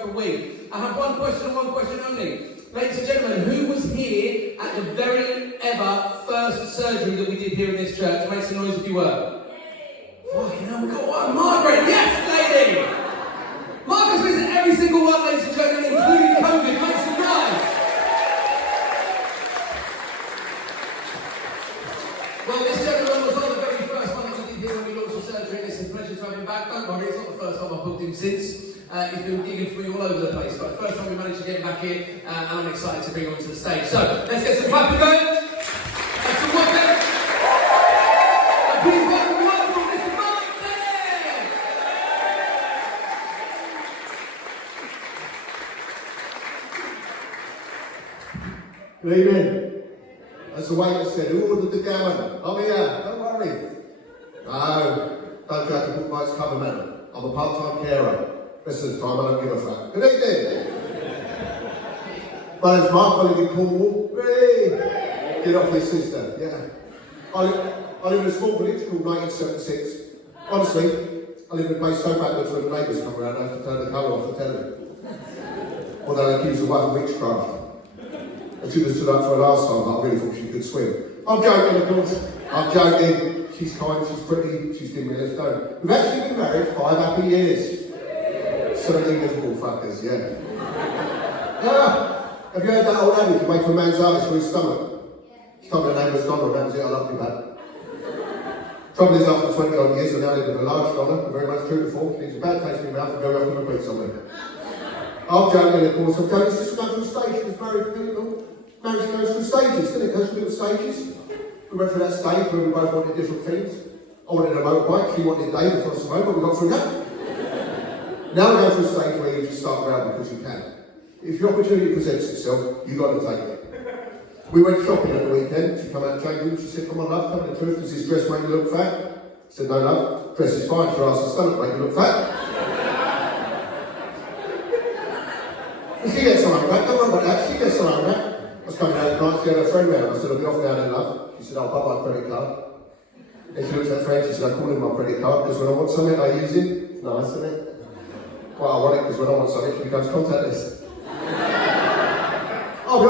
for a week. I have one question and one question only. Ladies and gentlemen, who was here at the very first surgery that we did here in this church? Make some noise if you were. Fucking hell, we've got one. Margaret, yes, lady! Margaret's been to every single one, ladies and gentlemen, including COVID. Make some noise. Well, this gentleman was on the very first one that we did here when we launched the surgery, and it's a pleasure to have him back. Don't worry, it's not the first time I've booked him since. He's been gigging for me all over the place, but first time we managed to get him back here, and I'm excited to bring him onto the stage. So, let's get some clapping going. And some work there. And please welcome the wonderful Mr. Dennett. Good evening. As the waiter said, who ordered the gammon? I'm here, don't worry. No, don't go to book Mike's cover man. I'm a part-time carer. Rest of the time, I don't give a fuck. Good evening. My name's Mark, I live in Cornwall. Hey. Get off your sister, yeah. I live in a small village called 1976. Honestly, I live in a place so backwards when the neighbours come around, I have to turn the colour off the telly. Although they accuse the wife of witchcraft. And she was stood up for her last time, but I really thought she could swim. I'm joking, of course. I'm joking. She's kind, she's pretty, she's giving me a lift home. We've actually been married 5 happy years. 17 miserable fuckers, yeah. Have you heard that old adage, you wait for a man's eyes for his stomach? She told me her name was Donna, that was it, I loved you, man. Trouble is, after 20 odd years, I now live with a large Donna, very much true to form. She needs a bad taste in my mouth and go off on a beat somewhere. I'm joking, of course, I'm joking, it's just going through stages, because marriage goes through stages, doesn't it? It goes through little stages. We went through that stage where we both wanted different things. I wanted a motorbike, she wanted Dave across the road, but we got through that. Now we go through a stage where you just start around because you can. If the opportunity presents itself, you've got to take it. We went shopping at the weekend, she came out and changed room, she said, come on love, tell me the truth, does this dress make you look fat? I said, no love, dress is fine, your ass and stomach make you look fat. And she gets on that, don't worry about that, she gets on that. I was coming out at night, she had her friend round, I said, I'll be off now then love. She said, I'll buy my credit card. And she looked at her friend, she said, I call him my credit card, because when I want something, I use it. It's nice, isn't it? Quite ironic, because when I want something, she becomes contactless. I'll be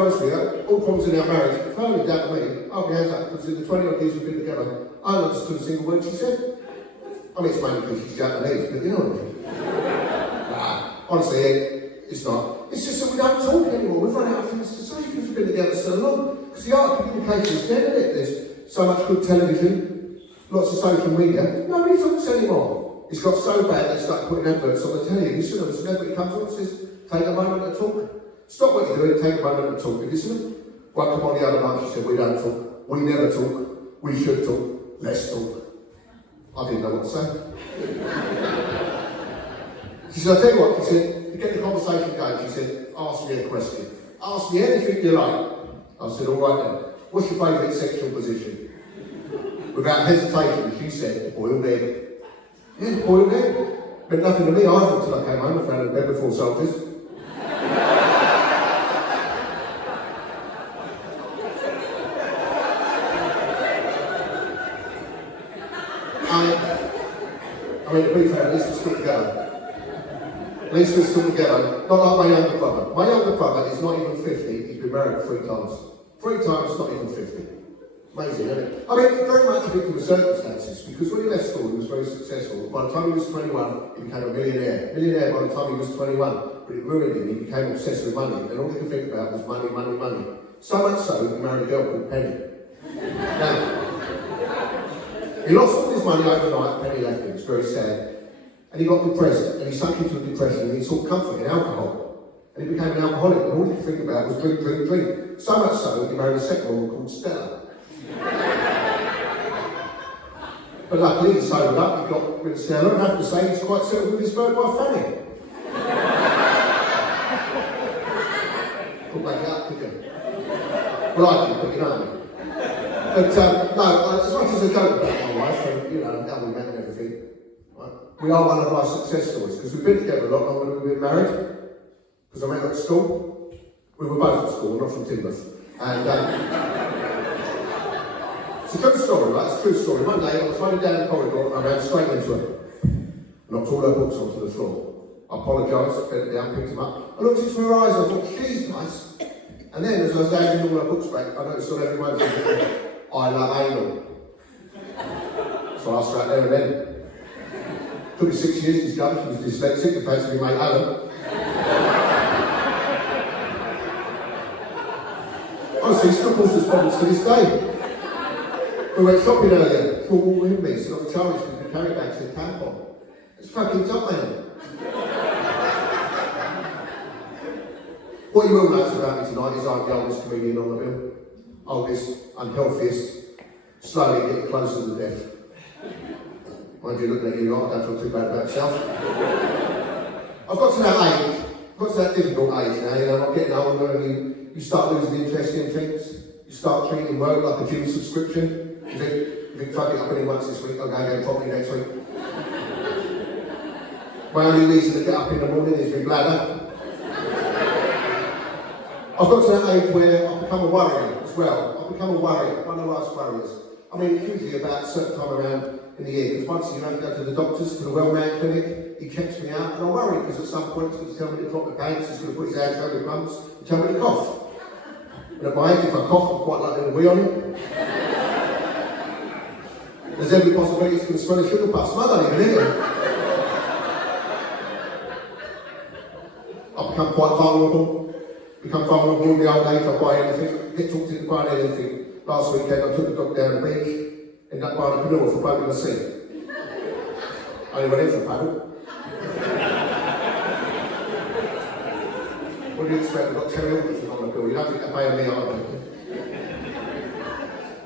honest with you, all problems in our marriage, if only down to me, I'll be hands up, because in the 20 odd years we've been together, I haven't understood a single word she said. I mean, it's mainly because she's Japanese, but you know what I mean? Nah, honestly, it's not. It's just that we don't talk anymore. We've run out of things to say because we've been together so long. Because the art of communication is dead, isn't it? There's so much good television, lots of social media. Nobody talks anymore. It's got so bad they start putting adverts on the telly. You see them, a celebrity comes on and says, take a moment to talk. Stop what you're doing, take a moment to talk. Have you seen them? Well, come on, the other night she said, we don't talk. We never talk. We should talk. Let's talk. I didn't know what to say. She said, I'll tell you what, she said, to get the conversation going, she said, ask me a question. Ask me anything you like. I said, all right then, what's your favourite sexual position? Without hesitation, she said, boiled egg. Yeah, boiled egg. Meant nothing to me either until I came home and found a bed before soldiers. I mean, to be fair, at least we're still together. At least we're still together. Not like my younger brother. My younger brother is not even 50. He's been married 3 times. 3 times, not even 50. Amazing, isn't it? I mean, very much a victim of circumstances, because when he left school, he was very successful. By the time he was 21, he became a millionaire. Millionaire by the time he was 21. But it ruined him. He became obsessed with money, and all he could think about was money, money, money. So much so, he married a girl called Penny. Now, he lost all his money overnight, Penny left him. It's very sad. And he got depressed, and he sank into a depression, and he sought comfort in alcohol. And he became an alcoholic, and all he could think about was drink, drink, drink. So much so, he married a second woman called Stella. But luckily, he sobered up, he got rid of Stella, and I have to say, he's quite settled with his third wife, Fanny. Couldn't make it up, could you? Well, I did, but you know what I mean. But, no, as much as I joke about my wife, and, you know, how we met and everything, right, we are one of our success stories, because we've been together a lot longer than we've been married, because I met her at school. We were both at school, not from Timberth. And, it's a true story, right? It's a true story. One day, I was running down the corridor, and I ran straight into her. Knocked all her books onto the floor. I apologised, bent down, picked him up. I looked into her eyes and I thought, she's nice. And then, as I was handing all her books back, I noticed on every one of them, I love anal. So I asked her out there and then. Took me 6 years to discover she was dyslexic and fancied me mate Alan. Honestly, still causes problems to this day. We went shopping earlier. She walked with me, so I was challenged with the carry bags and tampon. It's fucking top, man. What you will notice about me tonight is I'm the oldest comedian on the bill. Oldest, unhealthiest, slowly getting closer to death. Mind you, looking at you, I don't feel too bad about myself. I've got to that age, I've got to that difficult age now, you know, I'm getting older and you start losing interest in things. You start treating work like a gym subscription. You think fuck it, I've been in once this week, I'll go again properly next week. My only reason to get up in the morning is my bladder. I've got to that age where I've become a worrier as well. I've become a worrier, one of life's worriers. I mean, it's usually about a certain time around in the year, because once you have to go to the doctors, to the well-man clinic, he checks me out, and I worry, because at some point he's going to tell me to drop the pants, he's going to put his hands over my mums, and tell me to cough. And at my age, if I cough, I'm quite likely to wee on him. There's every possibility he's going to smell a sugar puff, I don't even eat them. I've become quite vulnerable. Become vulnerable in the old age, I buy anything, get talked into buying anything. Last weekend I took the dog down the beach, ended up buying a canoe for boat in the sea. I only went in for a paddle. What do you expect? I've got Terry Alderson on the bill, you don't think they're paying me either.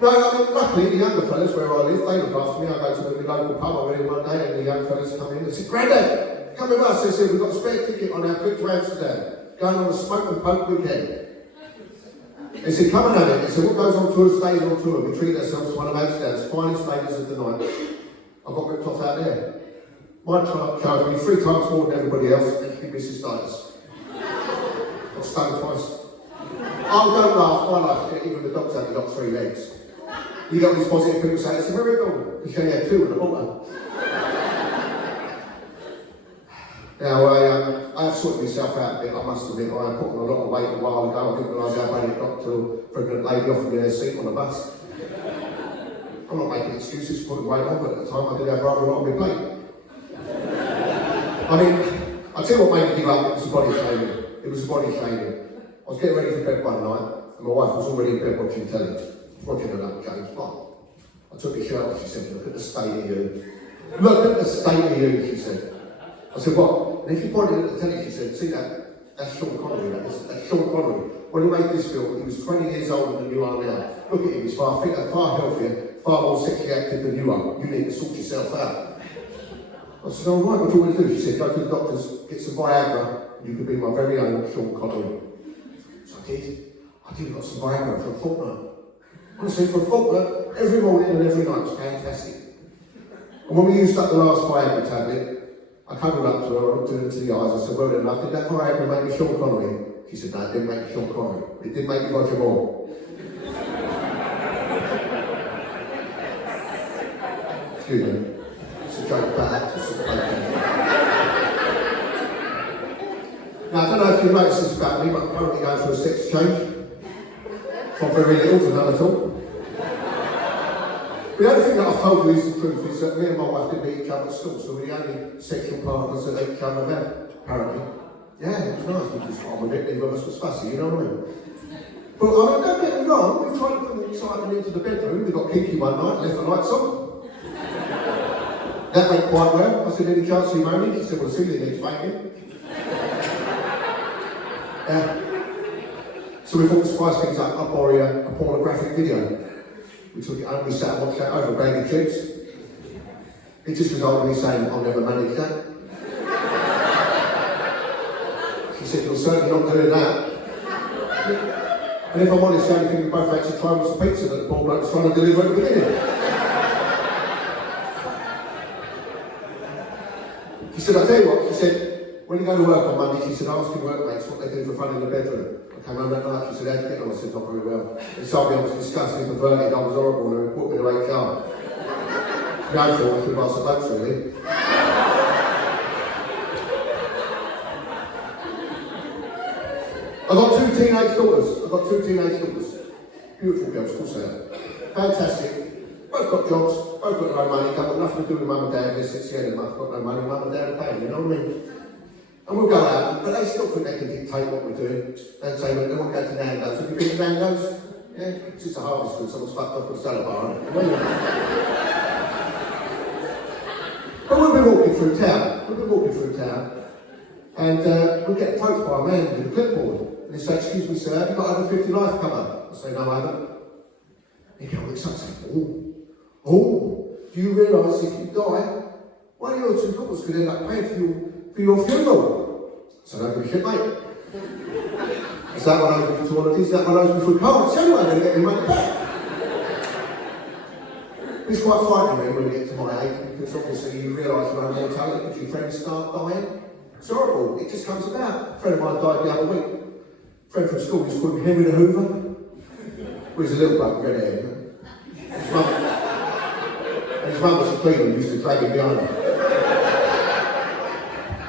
No, I mean, luckily the younger fellas where I live, they look after me. I go to the local pub, I went in one day and the young fellas come in and said, Grandad, come with us. They said, we've got a spare ticket on our trip to Amsterdam. Going on a smoke and poke weekend. They said, come and have it. They said, what goes on tour stays on tour. We treat ourselves to one of Amsterdam's finest ladies of the night. I got ripped off out there. My child charged me 3 times more than everybody else and keep Mrs. Stiles. Got stung twice. Oh, don't laugh. I laugh. Even the dog's only got 3 legs. You get all these positive people saying, it's a miracle. Because she only had 2 in the water. Now, I have sorted myself out a bit, I must admit. I put on a lot of weight a while ago. I didn't realise how bad it got till a pregnant lady offered me a seat on a bus. I'm not making excuses for putting weight on, but at the time I did have rather a lot on my plate. I mean, I tell you what made me give up, it was the body shaming. It was the body shaming. I was getting ready for bed one night, and my wife was already in bed watching telly. Watching another James Bond. I took my shirt off, she said, look at the state of you. Look at the state of you, she said. I said, what? And if you pointed at the telly, she said, see that? That's Sean Connery, that's Sean Connery. When he made this film, he was 20 years older than you are now. Look at him, he's far fitter, far healthier, far more sexually active than you are. You need to sort yourself out. I said, all right, what do you want to do? She said, go to the doctors, get some Viagra, and you could be my very own Sean Connery. So I did. I got some Viagra for a fortnight. Honestly, for a fortnight, every morning and every night was fantastic. And when we used up the last Viagra tablet, I cuddled up to her, I looked her into the eyes, I said, well enough, did that Viagra make me Sean Connery? She said, no, it didn't make me Sean Connery. It did make me Roger Moore. Excuse me. It's a joke about actors. Now, I don't know if you noticed this about me, but I'm currently going through a sex change. From very little to none at all. The only thing that I've told you is the truth is that me and my wife didn't meet each other at school, so we're the only sexual partners that each other have, apparently. Yeah, it was nice, we just got on with it, neither of us was fussy, you know what I mean? But I mean, don't get me wrong, we've tried to put the excitement into the bedroom, we got kinky one night, left the lights on. That went quite well. I said, any chance you married? She said, well, Celia needs banking. So we thought to spice things up, I'd borrow a pornographic video. We took it home, we sat and watched that over a bag of chips. It just resulted in me saying, I'll never manage that. She said, you're certainly not doing that. And if I'm honest, the only thing we both actually tried was the pizza that the poor bloke was trying to deliver at the beginning. She said, I'll tell you what, she said, when you go to work on Monday, she said, ask your workmates what they do for fun in the bedroom. I came home that night, she said, how'd you get on? I said, not very well. They told me I was disgusting, perverted, I was horrible, and they put me to HR. No fault, I should have asked the blokes really. I've got two teenage daughters. Beautiful girls, of course they are. Fantastic. Both got jobs, both got their own money, got nothing to do with mum and dad. They're 60 and a month, got no money, mum and dad are paying, you know what I mean? And we'll go out, but they still think they can dictate what we're doing. They'd say, well, they want to go to Nando's. Have you been to Nando's? Yeah, it's just a harvest food, someone's fucked up with a salad bar, isn't it? But we'll be walking through town, and we'll get approached by a man with a clipboard. And he says, excuse me, sir, have you got over 50 life cover? I say, no, I haven't. He goes, it's something. Oh, do you realise if you die, one of your two daughters could end up paying for your funeral? So don't give a shit, mate. Is that one over for toilets? Is that one over for cards? So anyway, they're getting money back. It's quite frightening when you get to my age, because obviously you realise your own mortality because your friends start dying. It's horrible, it just comes about. A friend of mine died the other week. A friend from school, he's called Henry the Hoover. Well, he's a little bug, red hair. His mum was a cleaner, used to drag him behind him.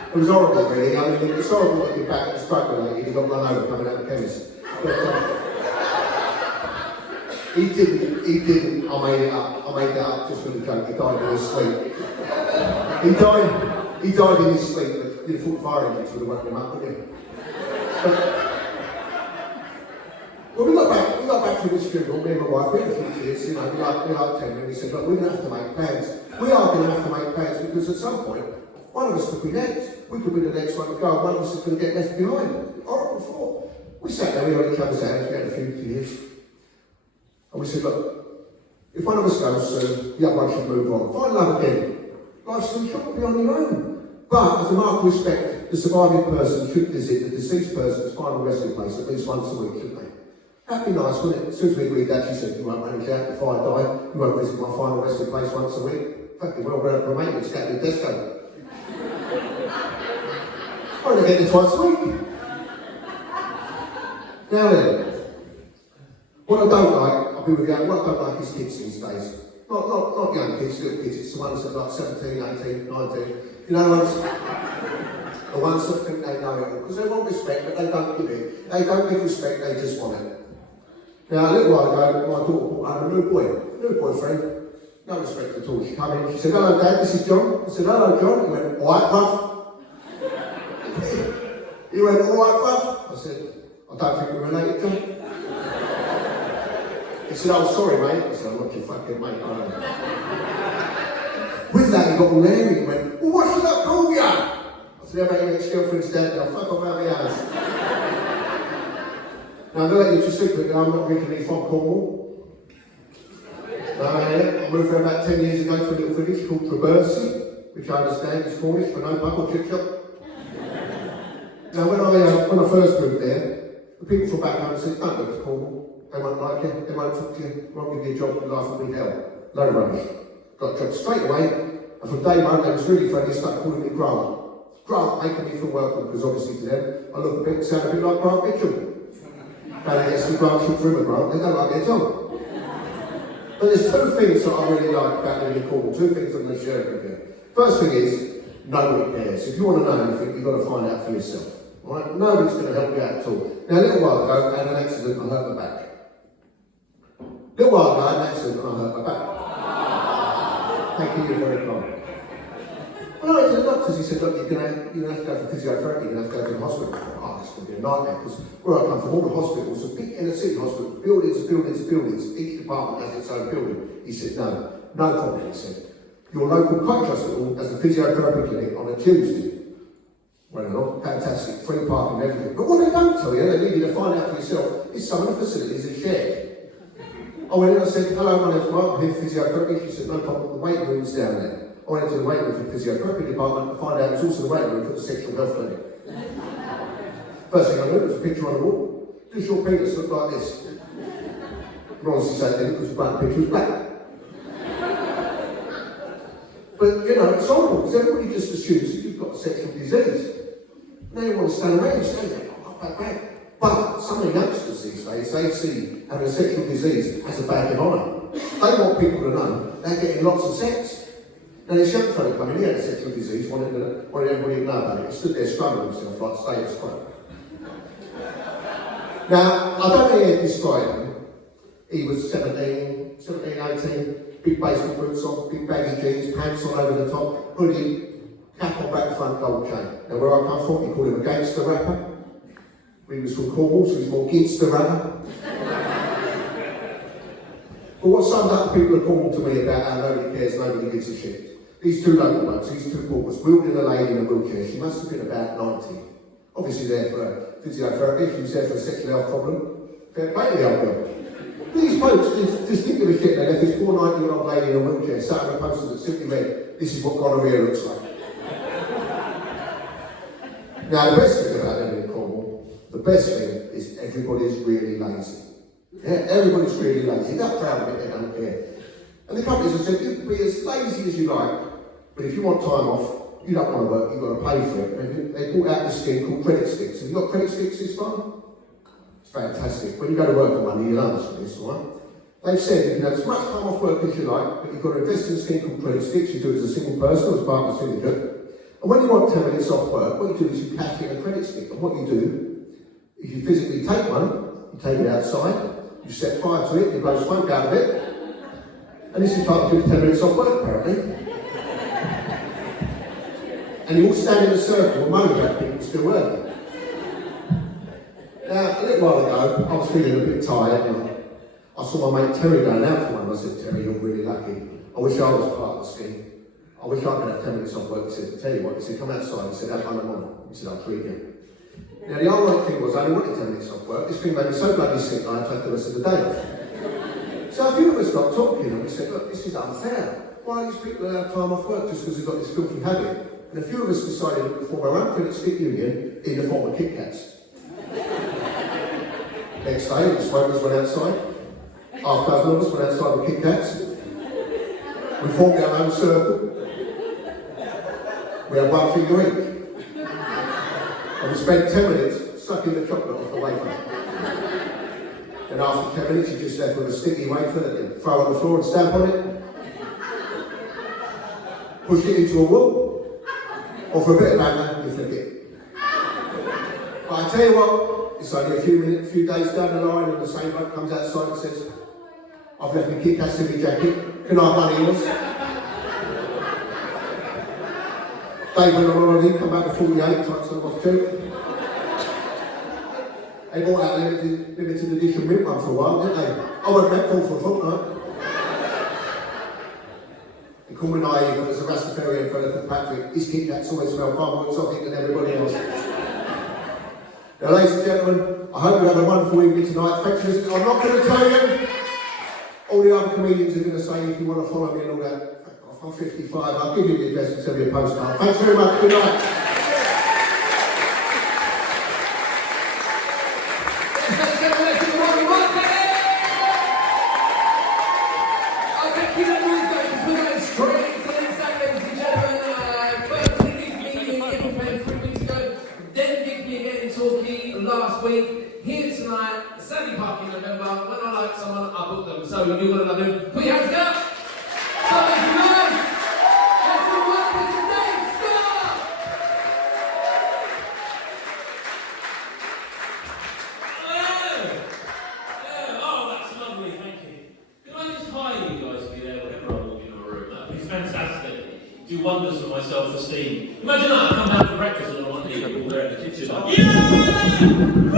It was horrible, really. I mean, it's horrible looking back at the struggle lady, he got run over coming out of the chemist. But he didn't, I made it up just for the joke. He died in his sleep. He died in his sleep, but the full fire engines would have woken him up, wouldn't he? Well, we got back from this funeral, me and my wife, we had a few kids, you know, we like 10, and we said, look, we're going to have to make plans. We are going to have to make plans because at some point, one of us could be next. We could be the next one to go, and one of us is going to get left behind. Horrible thought. We sat there, we held each other's hands, we had a few years. And we said, look, if one of us goes soon, the other one should move on. Find love again. Life's too short to be on your own. But as a mark of respect, the surviving person should visit the deceased person's final resting place at least once a week, shouldn't they? That'd be nice, wouldn't it? As soon as we agreed that, she said, you won't manage out if I die, you won't visit my final resting place once a week. Fucking well, we're out for maintenance, get to the disco. I'm going to get this twice a week. Now then, what I don't like, I'll be with you, what I don't like is kids these days. Not young kids, little kids, it's the ones that are like 17, 18, 19. You know, the ones that think they know it all. Because they want respect, but they don't give it. They don't give respect, they just want it. Now, a little while ago, my daughter brought home a new boyfriend. No respect at all. She came in, she said, hello Dad, this is John. I said, hello John. He went, all right, bruv. He went, all right, bruv. I said, I don't think we're related, John. He said, oh, sorry, mate. I said, I'm not your fucking mate, With that, he got all hairy. He went, well, what should I call you? I said, how about your ex-girlfriend's dad? Now, fuck off out of the house. Now, I'm going to let you to secret that I'm not originally from Cornwall. No, I moved there about 10 years ago to a little village called Traversey, which I understand is Cornish for no pub or chip shop. Now, when I first moved there, the people from back home said, don't go to Cornwall. They won't like you, they won't talk to you, won't give you a job, your life will be hell. Load of rubbish. Got a job straight away, and from day one, they was really friendly, started calling me Grant. Grant, making me feel welcome, because obviously to them, I look a bit, sound a bit like Grant Mitchell. Now they get some Grant shoot through my Grant, they don't like me at all. But there's two things that I really like about living in Cornwall, two things I'm going to share with you. First thing is, nobody cares. If you want to know anything, you've got to find out for yourself. Right? Nobody's going to help you out at all. Now, a little while ago, I had an accident and I hurt my back. A little while ago, I had an accident and I hurt my back. Thank you, you're very kind. When I went to the doctors, he said, look, you're going to have to go for physiotherapy, you're going to have to go to the hospital. I thought, oh, this is going to be a nightmare, because where I come from, all the hospitals, the big inner city hospitals, buildings, each department has its own building. He said, no problem, he said. Your local college hospital has a physiotherapy clinic on a Tuesday. Well, fantastic, free parking and everything. But what they don't tell you, they leave you to find out for yourself, is some of the facilities are shared. I went in and I said, hello, my name's Mark, I'm here for physiotherapy. She said, no problem, the waiting room's down there. I went into the waiting room for the physiotherapy department to find out it was also the waiting room for the sexual health clinic. First thing I knew, there was a picture on the wall. Does your penis look like this? And honestly say it because the black picture was black. But, you know, it's horrible, because everybody just assumes that you've got sexual disease. Now you want to stand around and say that, oh, bad. But some of the youngsters these days, they see having a sexual disease as a badge of honour. They want people to know they're getting lots of sex. Now this young fella coming, he had a sexual disease, wanted everybody to know about it. He stood there struggling himself like status quo. Now, I don't know how to describe him. He was 17, 18, big baseball boots on, big baggy jeans, pants all over the top, hoodie, cap on back front, gold chain. Now, where I come from, we call him a gangster rapper. He was from Cornwall, so he's more ginster rapper. But what sums up the people of Cornwall to me about how nobody cares, nobody gives a shit. These two local ones, these two paupers, wheeled in a lady in a wheelchair. She must have been about 90. Obviously there for physiotherapy, she was there for a sexual health problem. Fair play to the old girl. These folks just think of the shit. They left this poor 90-year-old lady in a wheelchair, sat on a poster that simply read, "This is what gonorrhea looks like." Now, the best thing about living in Cornwall, the best thing is everybody's really lazy. Yeah, everybody's really lazy. They're proud of it, they don't care. And the companies have said, you can be as lazy as you like, but if you want time off, you don't want to work, you've got to pay for it. And they brought out this scheme called credit sticks. Have you got credit sticks this time? It's fantastic. When you go to work on Monday, you'll understand this, all right? They've said you can have as much time off work as you like, but you've got to invest in a scheme called credit sticks. You do it as a single person, as part of a syndicate. And when you want 10 minutes off work, what you do is you cash in a credit stick. And what you do is you physically take one, you take it outside, you set fire to it, you blow smoke out of it, and this is like doing 10 minutes off work, apparently. And you all stand in a circle and moan about people still working. Now, a little while ago, I was feeling a bit tired, and I saw my mate Terry going out for one, and I said, "Terry, you're really lucky. I wish I was part of the scheme. I wish I could have 10 minutes off work." He said, "I'll tell you what," he said, "come outside." He said, "Have fun and on." He said, "I'll treat you." Now, the ironic thing was, I only wanted 10 minutes off work. This thing made me so bloody sick, I had to have the rest of the day off. So a few of us got talking, and we said, "Look, this is unfair. Why are these people allowed time off work just because they've got this filthy habit?" And a few of us decided to form our own credit stick union in the form of Kit Kats. Next day, the smokers went outside. Half a dozen of us went outside with Kit Kats. We formed our own circle. We had one finger each. And we spent 10 minutes sucking the chocolate off the wafer. And after 10 minutes, you just left with a sticky wafer that you throw on the floor and stamp on it. Push it into a wall. Or for a bit of banter, you flip it. But I tell you what, it's only a few days down the line and the same bloke comes outside and says, "I've left my Kit Kats in my jacket. Can I have one of yours?" Dave went on holiday, come back to 48, tried some off too. They bought out a limited edition mint one for a while, didn't they? I went back for a fortnight. They call me naive, but as a Rastafarian fella called Patrick, his Kit Kats always smell far more exotic than everybody else. Now, ladies and gentlemen, I hope you have a wonderful evening tonight. Thanks for listening. I'm not going to tell you. All the other comedians are going to say, if you want to follow me and all that. I'm 55, I'll give you the address and send you a postcard. Thanks very much, good night. Okay, keep that noise going, because we're going straight into the next act, ladies and gentlemen. First, he gives me in Liverpool 3 weeks ago. Then gives me again in Torquay last week. Here tonight, Sandy Park in November. When I like someone, I book them. So you're going to love them. Put your hands together. Stop making noise. Let's all work with today. Stop. Oh, that's lovely, thank you. Can I just hire you guys to be there whenever I walk in my room? That'd be fantastic. Do wonders for my self-esteem. Imagine that, I come down for breakfast and I want to hear people there in the kitchen like, yeah!